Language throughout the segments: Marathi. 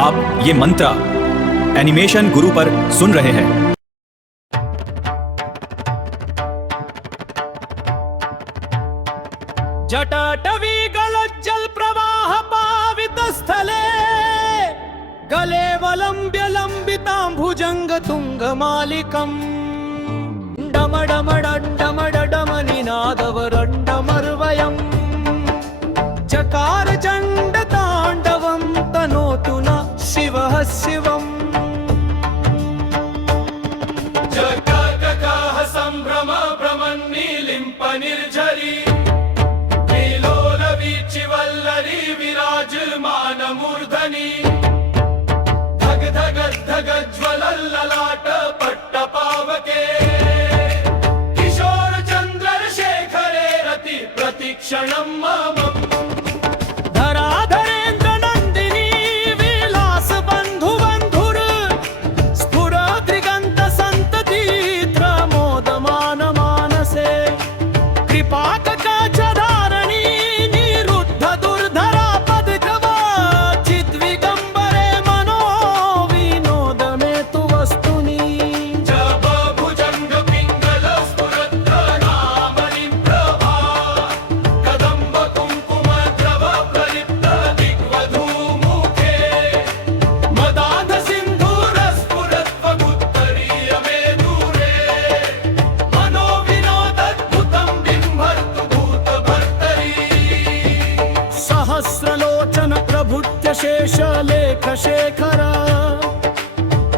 आप ये मंत्र एनिमेशन गुरु पर सुन रहे हैं। जटाटवी गलज्जल प्रवाह पावित स्थले गले वलंब्य लंबितां भुजंग तुंग मालिकम् डमडमडमडम निनादवरण्डमर्वयम् चकार चण्ड ताण्डवं तनोतु न शिवः शिवम् जगगगः संभ्रम भ्रमन्नीलिम्प निर्झरी वल्लरी विराजमान मूर्धनि धग धग धग ज्वल ललाट पट्ट पावके किशोर चंद्र शेखरे रति प्रतिक्षणं मम धराधरेन्द्र नंदिनी विलास बंधु बंधुर स्फुर दिगंत संतति प्रमोदमान मानसे कृपा सहस्रलोचन प्रभुत्य शेष लेख शेखर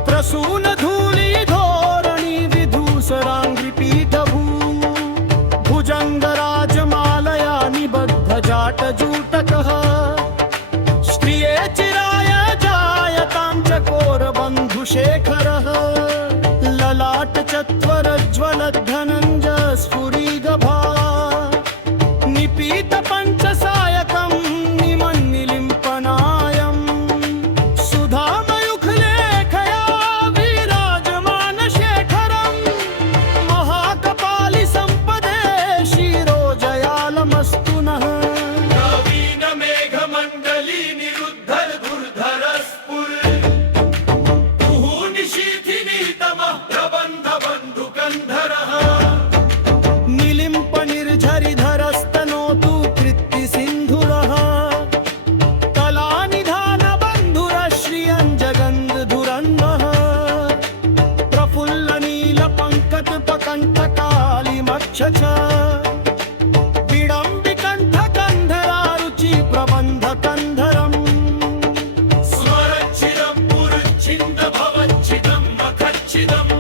प्रसून धूली धोरणी विधूसरांग्रि पीठभू भुजंग राजमालया निबद्ध जाट जूटकः स्त्रिये चिराय जायतां चकोर बंधु शेखरः ललाट चत्वर ज्वल धनंजय स्फुरीगभा निपीत पंच सायकं निमन्निलिम्पनायं सुधामयुख लेखया विराजमान शेखरं महाकपालि संपदे शिरोजयालमस्तु नः नवीन मेघमण्डली निरुद्धर दुर्धर स्फुर निशीथिनी तमः प्रबन्ध बन्धुकन्धरः निलिम्प निर्झरि धरस्तनोतु तृप्ति सिन्धुरः कलानिधान बन्धुर श्रियञ्जगन्ध धुरन्धः प्रफुल्ल नील पङ्कज पकण्ठ कालिमक्षच विडम्बिकण्ठ कन्धरारुचि प्रबन्ध कन्धरम् स्वरच्छिदं पुरुच्छिन्द भवच्छिदं मखच्छिदम्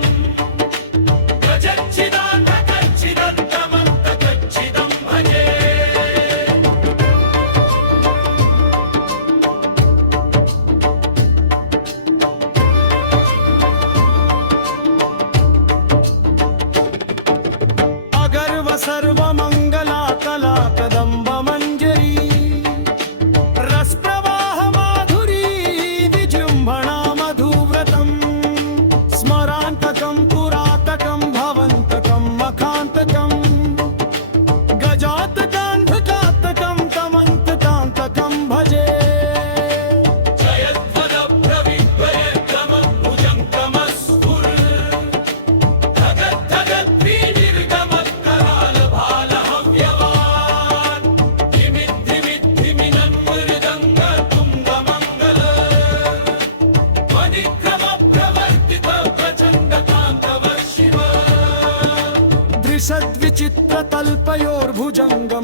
सर्वमंगला कला कदंब मंजरी रस प्रवाह माधुरी विजृंभणा मधुव्रतम स्मरांतकं पुरातकं भवंतकं मखांतकं गजातकांतकांतकं तमंतकांतकं भजे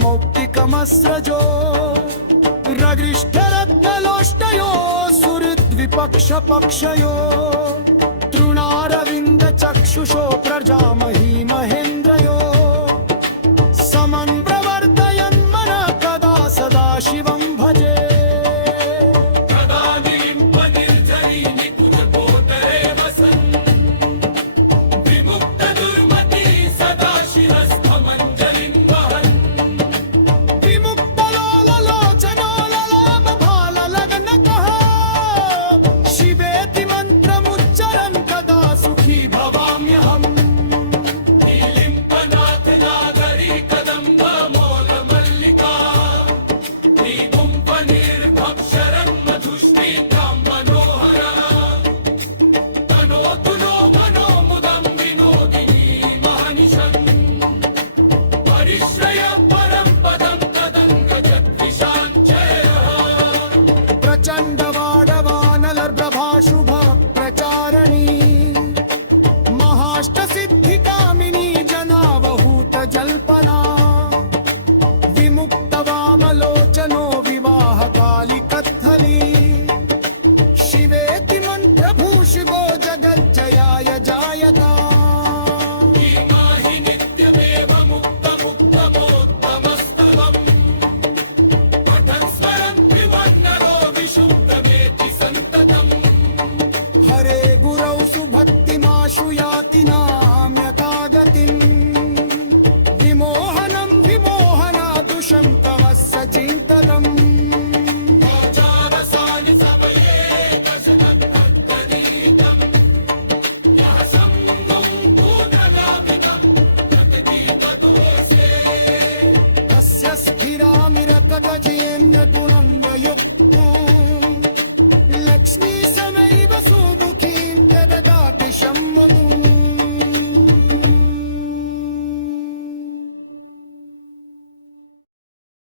सद्विचित्रतल्पयोर्भुजङ्गमौक्तिकमस्रजो रगृष्ठरत्नलोष्टयो सुहृद्विपक्षपक्षयो तृणारविन्द चक्षुषो प्रजामहि महे